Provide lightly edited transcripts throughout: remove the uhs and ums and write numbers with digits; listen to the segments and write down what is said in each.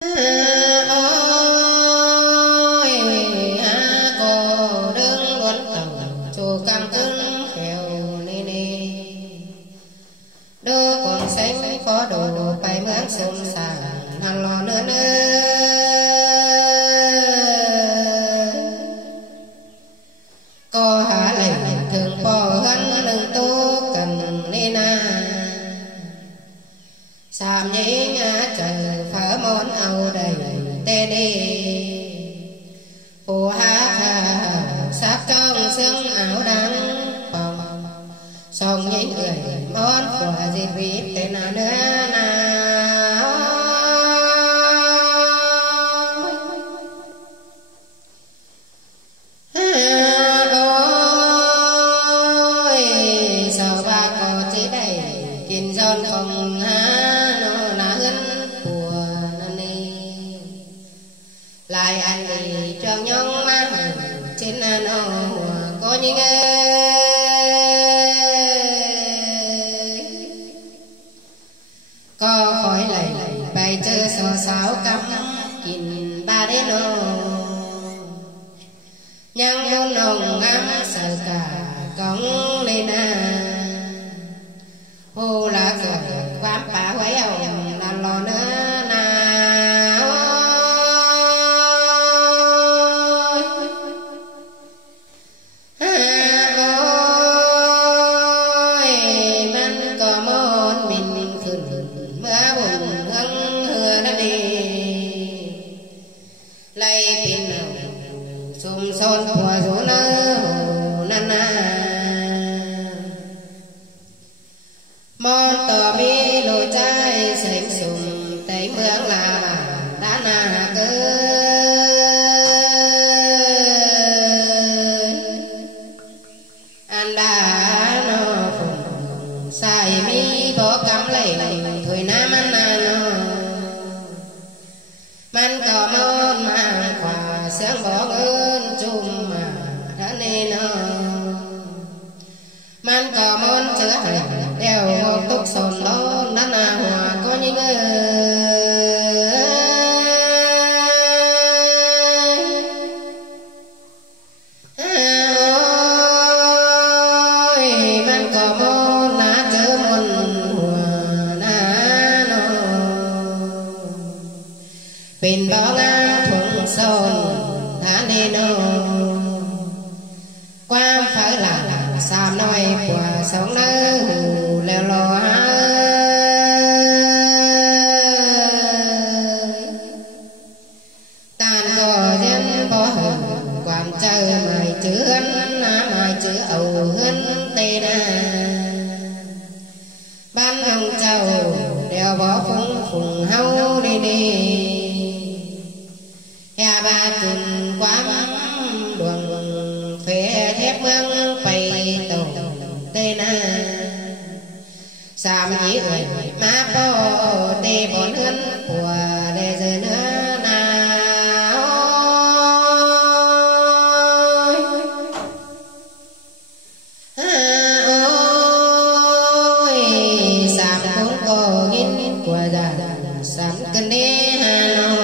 Ôi cô đứng luân tàu chùa cam cứng khéo nê nê đôi con xanh có đồ bay mướn xôm xà hàn lò nơ nơ có hạ lệnh thường bỏ hân lưng tô cần nê na sàm nhĩ ngã trời phở món âu đầy tê đi phù hát hà sáp trong xương áo đắng bồng song những người món của dịp vip tên nào nữa nào ôi sao ba có chỉ đầy kinh giòn không há nó là hân của nani lại anh đi trong nhóm má trên nó có những có khỏi lại bài chơi so sáo cắm kín ba đến nó nhang vô nồng ngắm sợ cả cống lên hồ là rồi quán bà quấy ông là lò nữa nào ôi vẫn có môn mình khửn mưa buồn hăng hừa đã đi lấy pin nào xùm xôn của rú nơ hồ năn món tò mi lô trái xanh sùng tây mương là đã na cơ anh đã nó phùng sai mi bỏ cắm lấy thôi nam anh nó man có món mang quà sướng bỏ ơn chung mà đã nên nó man có món chứa hành đeo một túc sồn đó nắn hòa có những ôi man có món ná chứa môn hòa ná nó bên bao ngang thùng sồn đã nên nó quam phải là sam nói của sống nơ hù leo lò tàn cò dân bỏ hờn quan chơi mày chữ hân mày chữ ầu hân tê na ban hồng châu đeo bỏ phung phùng hâu đi đi hè ba tuần quá đường phê thép mương bay tàu tê na sam nhĩ người má po tê bọn hân của đề giờ nữa nào ôi sam cũng có nghìn của già sam cần đế hà nội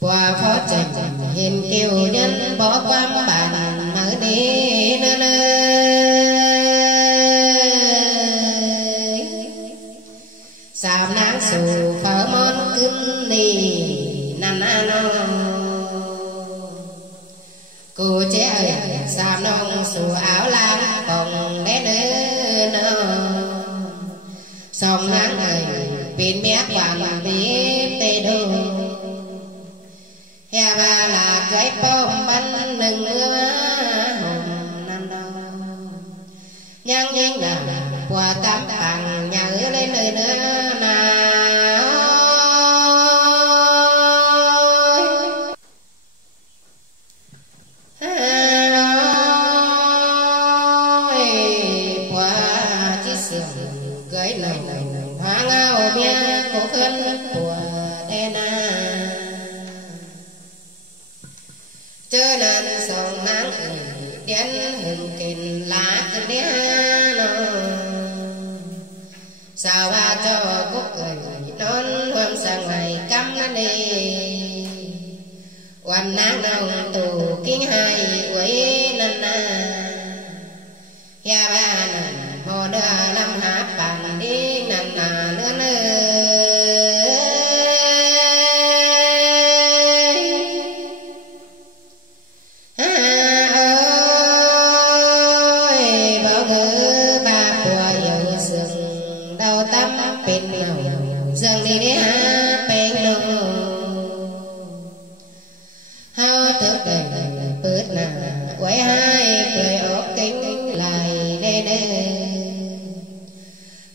qua phó trạch hiền kiều nhân bỏ quam bàn mở đi nơi sam nắng sù phở món cứng đi năn ano cô chế ơi sam nông sù áo lam bồng đế nữ song nắng ơi pin mét quản biết tê đô hè ba là cái bom bánh nừng mưa hồng năm đâu nhân nhân là qua tám bằng nhớ lên nơi nữa nào qua chiếc sườn gửi lời hoa ngao bia cổ khấn của đen chớ nên sông nắng đen hừng kình lá cứ đen sao ba cho cúc cười non quần nang nông tù kinh hai quấy năn na ya ba nằm hồ đưa năm hạ bàn đi nằm nà nữa nữa dần đi đi ha bèn lô hao thức đầy bớt nà quay hai cười ốp kính lại đê đê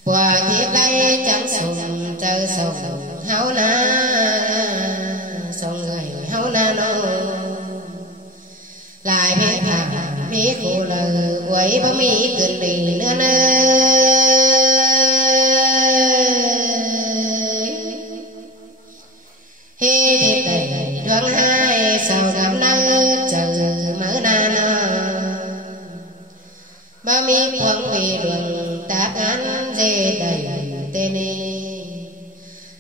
quả thiếp đây chẳng sùng trời sùng hao na sùng người hao na nô lại biết thả biết phụ lời quấy bóng mỹ cực đi nữa nữa đoán hai sao gặp nắng chờ mở na nó ba mi quăng về đường tác án dê đầy tên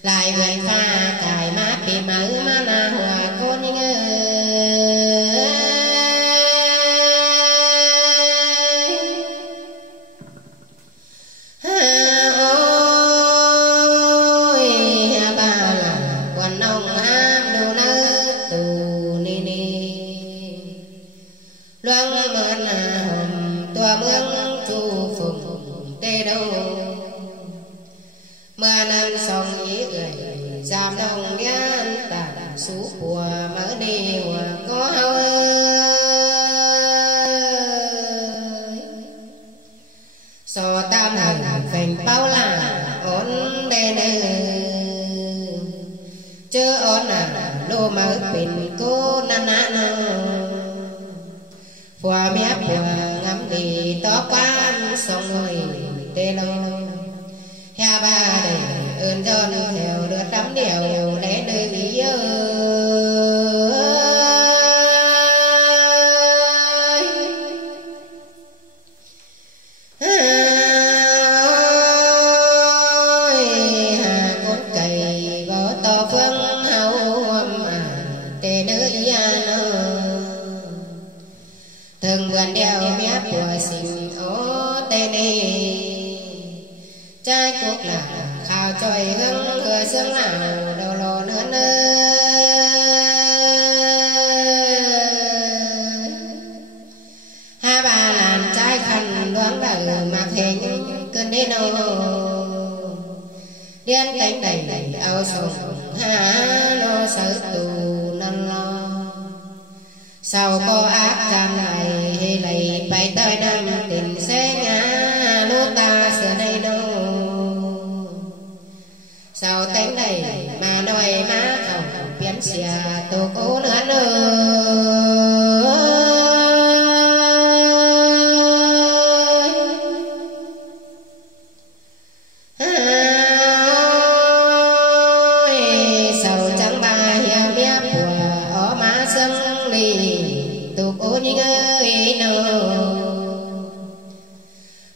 lại gần pha cài mát bị mở má na hòa con nhớ giảm đồng gian tàn số của mở điều có hơi so tam hành phành bao là ổn đen chớ ổn lô mở bình cô năn năn phòa mép phòa ngắm đi tó quan sông người tê lô ha ba đầy ơn dân theo được đắm điều lẽ nơi lý hà cốt cày gõ to phương hậu tê nơi thường vườn đeo mép của xin ố tê nê trái cuộc là khao trôi hứng người sương nào đầu lò nữa nơi hai bà làm trái khăn đoán đời mặc hình cơn đi đâu điên cánh đầy áo sông hà lo sợ tù năn lo sau có ác can này hay lầy bay tới năm tình sẽ ngã nước ta xưa đây đâu sau cánh đầy mà đòi má không biến xìa tô cố nữa sau trắng ba hiệp miếp của ó má sân lì tô cố những ơi nô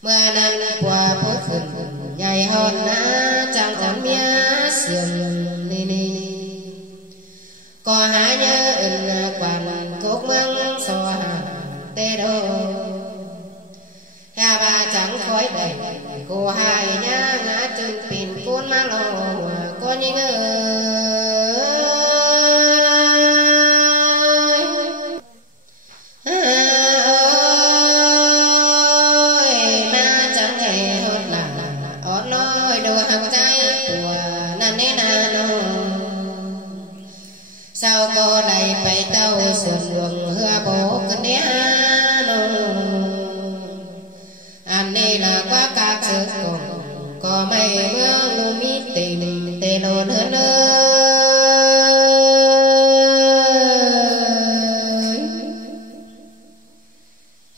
mưa năm qua phút khừng nhảy hòn ná chẳng còn mía xiềng đi đi có hai nhớ ưng quản cốt măng so hà tê đô ha ba chẳng khói đầy cô hai nhá ngã chân pin cuốn má lô có những sau cô đầy phải tàu sườn đường hưa bố cơn đế nô anh đi là quá các sự cùng có mấy mưa ngư mít tìm tê lồn hơn ơi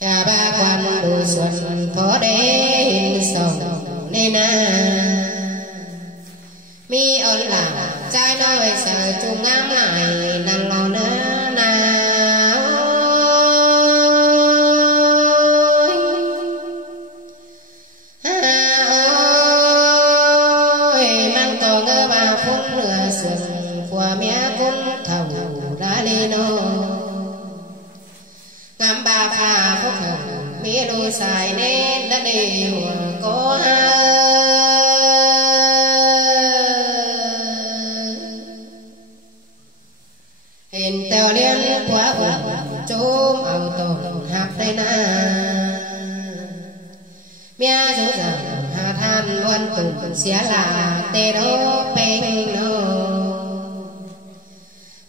hà ba quan đồ xuân phó đế hình sông nên mi ơn là trái nói sợ chung ngắm lại năn lo nữa nào ôi mang cò ngơ ba phút nửa sừng qua mía cún thầu đã li nô ngắm ba pha phúc hồng mi đu xài nên đã đi hùa có hình tờ liên quá chôm ẩu tồn hạp tây na mía dấu rằng hà than luôn tùng xía là tê đô bênh nô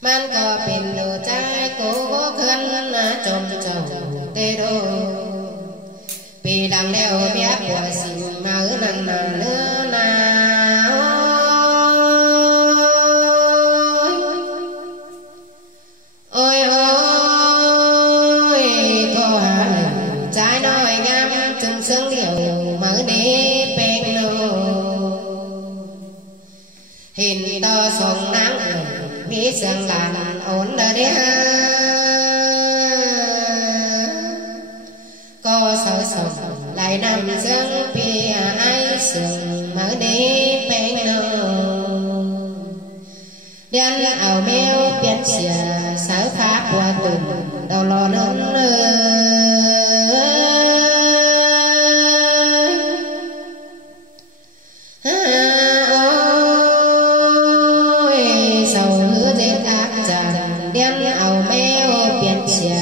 man có bên đồ trái cố vô khăn trông trông tê đô vì đằng đeo biết của xin mà ư nặng nặng nữa nào ôi ôi cô hà này trái nói ngắm chung sướng điều mở đi bên nô hình to sông nắng mi sương làn ổn đờ đĩa có sầu sầu lại nằm dương bia ai sương mở đi bên nô điên ảo mèo biến xìa sở pháp qua cùng đầu lò lớn ôi sầu hứa dễ ác chẳng điên ảo mèo biến xìa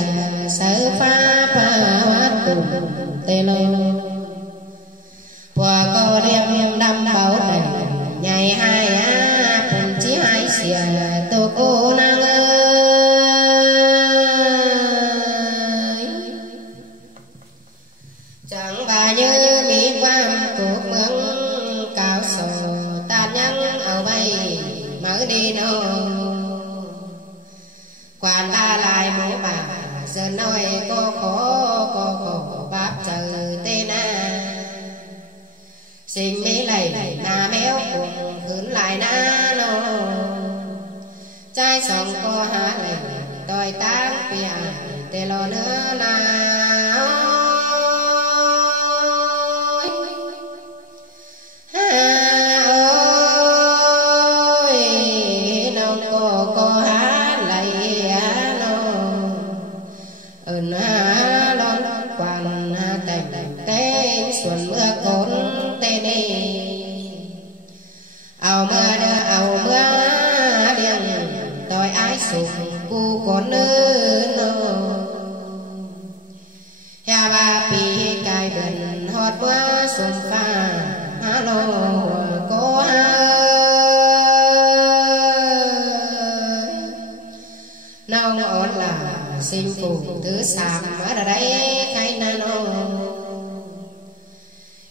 sở pháp qua cùng tê lô qua câu đêm đâm bảo đầy nhảy hai á cùng chỉ hai xìa tô cô năng ơi chẳng bà như mỹ quan cuộc mướn cao sổ tàn nhắn ở bay mở đi đâu quan ta lại mũ bà giờ nói cô khổ bác chờ tê na xin mỹ lầy na méo cùng khứ lại na nô trai sống cô hát lầy đòi tán bia tê lô nữa na ôi nông cô hát lầy nô ơn lon quan tành tên xuân mưa cốn tên đi ảo mưa điên đòi ai sụp cu con nữ nô hà ba pi cài bần hót mưa xuân pha alo cô nông ổn là sinh phụ thứ sàm ở đây khai na nô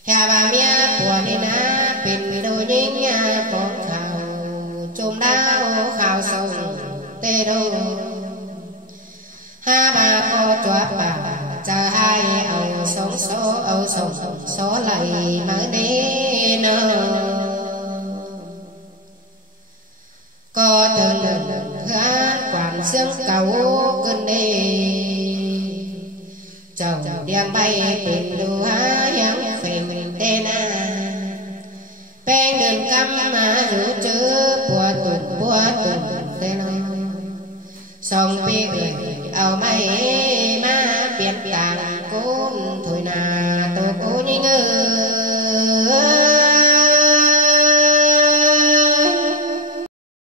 hà bà mía của đi na pin đôi nhinh con khảo chùm đau khảo sâu tê đô ha bà cô chóa bà chờ hai âu sống số lại mở đi nô có từng hát quản xương cầu cơn đi chồng đem bay tìm đu há yang phèn tê na pen đường căm mà rủ chữ